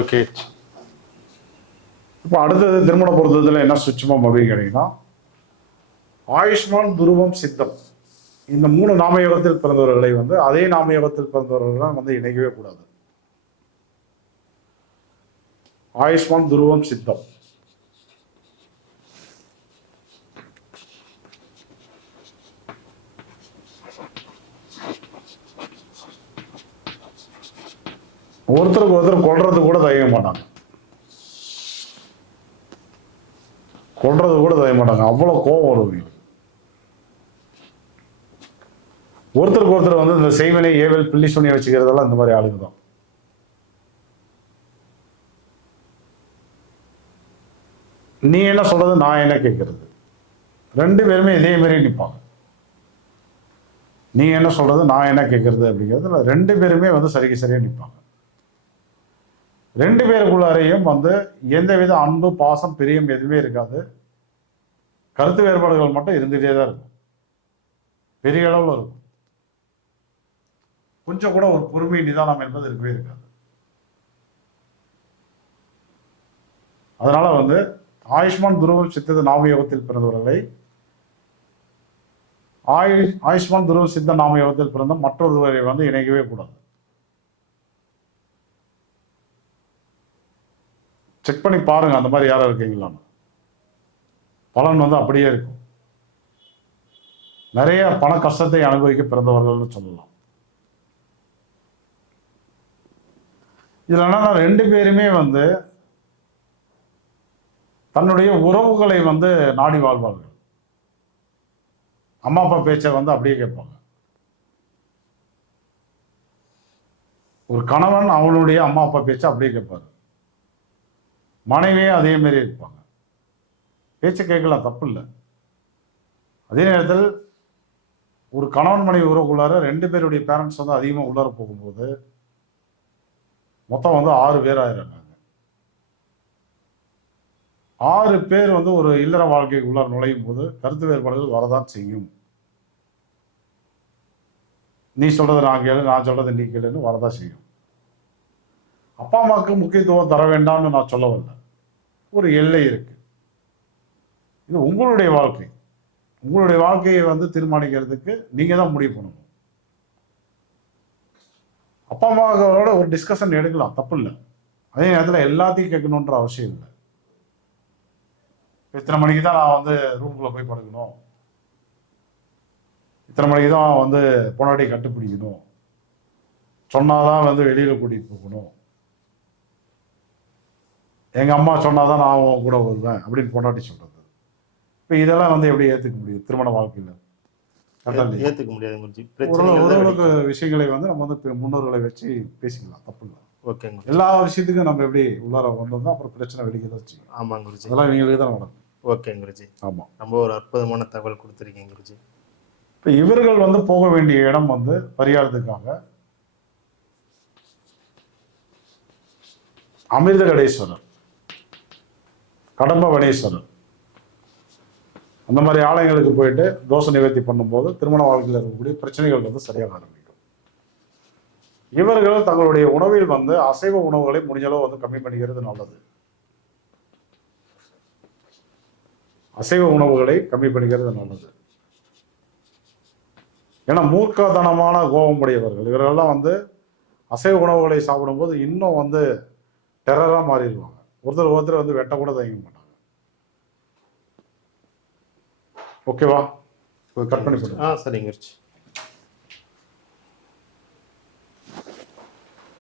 Okay. இப்போ அடுத்தது திருமண பொருத்தத்தில் என்ன சுட்சமம் அப்படின்னு கேட்டீங்கன்னா, ஆயுஷ்மான், துருவம், சித்தம் இந்த 3 நாமயோகத்தில் பிறந்தவர்களை வந்து அதே நாமயோகத்தில் பிறந்தவர்கள் வந்து இணைக்கவே கூடாது. ஆயுஷ்மான், துருவம், சித்தம் ஒருத்தருக்கு ஒருத்தர் கொல்றது கூட தயங்க மாட்டாங்க. கொல்றது கூட தயங்க மாட்டாங்க. அவ்வளவு கோபம் வரும். ஒருத்தருக்கு ஒருத்தர் வந்து இந்த செய்வனை ஏவல் பில்லி சுனியை வச்சுக்கிறதெல்லாம் இந்த மாதிரி ஆளுங்க தான். நீ என்ன சொல்றது, நான் என்ன கேட்கறது, 2 பேருமே இதே மாதிரி நிற்பாங்க. நீ என்ன சொல்றது, நான் என்ன கேட்கறது அப்படிங்கிறது 2 பேருமே வந்து சரிக்கு சரியா நிற்பாங்க. 2 பேருக்குள்ளாரையும் வந்து எந்தவித அன்பு, பாசம், பிரியம் எதுவுமே இருக்காது. கருத்து வேறுபாடுகள் மட்டும் இருந்துகிட்டே தான் இருக்கும். பெரிய அளவில் இருக்கும். கொஞ்சம் கூட ஒரு பொறுமை, நிதானம் என்பது இருக்கவே இருக்காது. அதனால வந்து ஆயுஷ்மான், துருவம், சித்த நாமயோகத்தில் பிறந்தவர்களை ஆயுஷ்மான், துருவம், சித்த நாமயோகத்தில் பிறந்த மற்றொருவரை வந்து இணைக்கவே கூடாது. செக் பண்ணி பாருங்க அந்த மாதிரி யாரும் இருக்கீங்களான்னு. பலன் வந்து அப்படியே இருக்கும். நிறைய பண கஷ்டத்தை அனுபவிக்க பிறந்தவர்கள் சொல்லலாம். இதுல என்னன்னா 2 பேருமே வந்து தன்னுடைய உறவுகளை வந்து நாடி வாழ்வார்கள். அம்மா அப்பா பேச்சை வந்து அப்படியே கேட்பாங்க. ஒரு கணவன் அவனுடைய அம்மா அப்பா பேச்சை அப்படியே கேட்பாரு. மனைவியே அதே மாதிரி இருப்பாங்க. பேச்சை கேட்கலாம், தப்பு இல்லை. அதே நேரத்தில் ஒரு கணவன் மனைவி உறவுக்குள்ளார 2 பேருடைய பேரண்ட்ஸ் வந்து அதிகமாக உள்ளார போகும்போது மொத்தம் வந்து 6 பேர் ஆயிடுறாங்க. 6 பேர் வந்து ஒரு இல்லற வாழ்க்கைக்கு உள்ளார நுழையும் போது கருத்து வேறுபாடுகள் வரதான் செய்யும். நீ சொல்றது நான் கேளு, நான் சொல்றது நீ கேளுன்னு வரதான் செய்யும். அப்பா அம்மாவுக்கு முக்கியத்துவம் தர வேண்டாம்னு நான் சொல்ல வரல. ஒரு எல்லை இருக்கு. இது உங்களுடைய வாழ்க்கை. உங்களுடைய வாழ்க்கையை வந்து தீர்மானிக்கிறதுக்கு நீங்க தான் முடிவு பண்ணணும். அப்பா அம்மாவோட ஒரு டிஸ்கஷன் எடுக்கலாம், தப்பு இல்லை. அதே நேரத்தில் எல்லாத்தையும் கேட்கணுன்ற அவசியம் இல்லை. இத்தனை மணிக்கு தான் நான் வந்து ரூம்குள்ள போய் படுக்கணும், இத்தனை மணிக்கு தான் வந்து பொண்டாட்டி கட்டுப்பிடிக்கணும், சொன்னாதான் வந்து வெளியில கூட்டிட்டு போகணும், எங்க அம்மா சொன்னாதான் நான் அவன் கூட வருவேன் அப்படின்னு பொண்டாட்டி சொல்றது. இப்ப இதெல்லாம் வந்து எப்படி ஏத்துக்க முடியும் திருமண வாழ்க்கையில? ஏத்துக்க முடியாது. ஓரளவுக்கு விஷயங்களை வந்து நம்ம வந்து முன்னோர்களை வச்சு பேசிக்கலாம், தப்பு இல்லை. ஓகேங்க. எல்லா விஷயத்துக்கும் நம்ம எப்படி உள்ளார கொண்டு வந்தா அப்புறம் பிரச்சனை வெளியே தான் வச்சு. ஆமாங்க குருஜி. அதெல்லாம் இவங்களுக்கு தான் நடக்கும். ஓகேங்க குருஜி. ஆமா, ரொம்ப ஒரு அற்புதமான தகவல் கொடுத்துருக்கீங்க குருஜி. இப்ப இவர்கள் வந்து போக வேண்டிய இடம் வந்து பரிகாரத்துக்காக அமிர்தகடேஸ்வரர், கடம்பவனேஸ்வரர் அந்த மாதிரி ஆலயங்களுக்கு போயிட்டு தோசை நிவர்த்தி பண்ணும்போது திருமண வாழ்க்கையில் இருக்கக்கூடிய பிரச்சனைகள் வந்து சரியாக ஆரம்பிக்கும். இவர்கள் தங்களுடைய உணவில் வந்து அசைவ உணவுகளை முடிஞ்ச அளவு வந்து கம்மி பண்ணிக்கிறது நல்லது. அசைவ உணவுகளை கம்மி பண்ணிக்கிறது நல்லது. ஏன்னா மூர்க்கத்தனமான கோபம் உடையவர்கள் இவர்கள்லாம் வந்து அசைவ உணவுகளை சாப்பிடும்போது இன்னும் வந்து டெரரா மாறிடுவாங்க. ஒருத்தர் வந்து வெட்ட கூட தயங்க மாட்டாங்க. ஓகேவா? கட் பண்ணி சரிங்க.